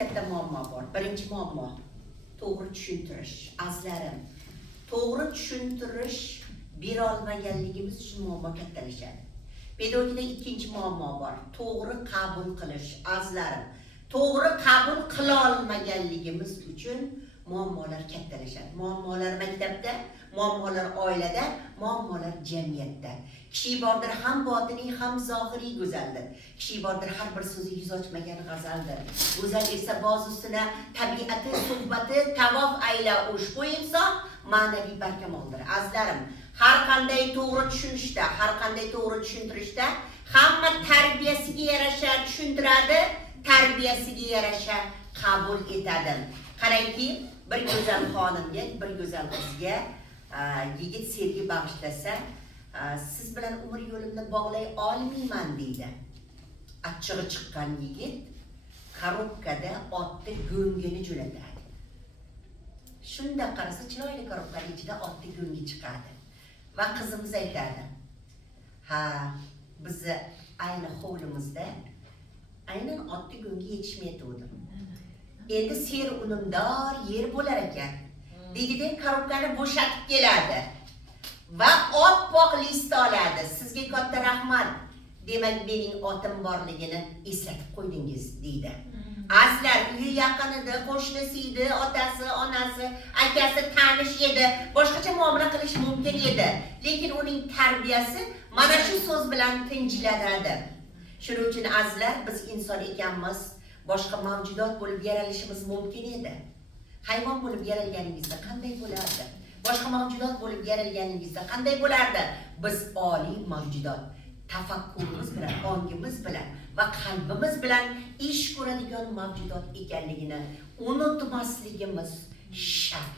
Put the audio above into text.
Katta muammo bor. Birinchi muammo to'g'ri tushuntirish. Azizlarim, to'g'ri tushuntirish bera olmaganligimiz uchun muammo kattalashadi. Pedagogikada ikkinchi muammo bor. To'g'ri qabul qilish. Azizlarim, to'g'ri qabul qila olmaganligimiz uchun muammolar kattalashadi. Muammolar maktabda, muammolar oilada, muammolar jamiyatda. Kishi bordir ham botiniy, ham zohiriy go'zaldir. Kishi bordir har bir so'zi yuz ochmagan g'azaldir. Go'zal esa bozusina tabiati, suhbati tavof ayla ushbu inson ma'naviy barkamoldir. Azizlarim, har qanday to'g'ri tushunishda, har qanday to'g'ri tushuntirishda hamma tarbiyasiga yarasha tushuntiradi, tarbiyasiga yarasha qabul etadi. Qarangki, bir go'zal xonimga, bir go'zal qizga yigit sevgi bag'ishlasa, siz bilan umr yo'limni bog'lay olmayman deydi. Achchig'i chiqqan yigit korobkada otni go'ngini jo'natadi. Shunda qarasa, chiroyli korobkaning ichida otni go'ngi chiqadi. Va qizimiz aytadi: "Ha, bizni ayni hovlimizda aynan otni go'ngi yetishmaydi. Endi ser unumdor yer bo'lar ekan." Degidan korobkani bo'shatib keladi va oppoq list oladi. "Sizga katta rahmat. Demak, mening otim borligini eslatib qo'ydingiz", deydi. Azizlar, uyi yaqin edi, qo'shnisi edi, otasi, onasi, akasi tanish edi, boshqacha muomala qilish mumkin edi. Lekin uning tarbiyasi mana shu so'z bilan tinchlanadi. Shuning uchun azizlar, biz inson ekanmiz, boshqa mavjudot bo'lib yaralishimiz mumkin edi. Hayvon bo'lib yaralganingizda qanday bo'lardi? Boshqa mavjudot bo'lib yaralganingizda qanday bo'lardi? Biz oliy mavjudot, tafakkurimiz bilan, ongimiz bilan va qalbimiz bilan ish ko'radigan mavjudot ekanligini unutmasligimiz shart.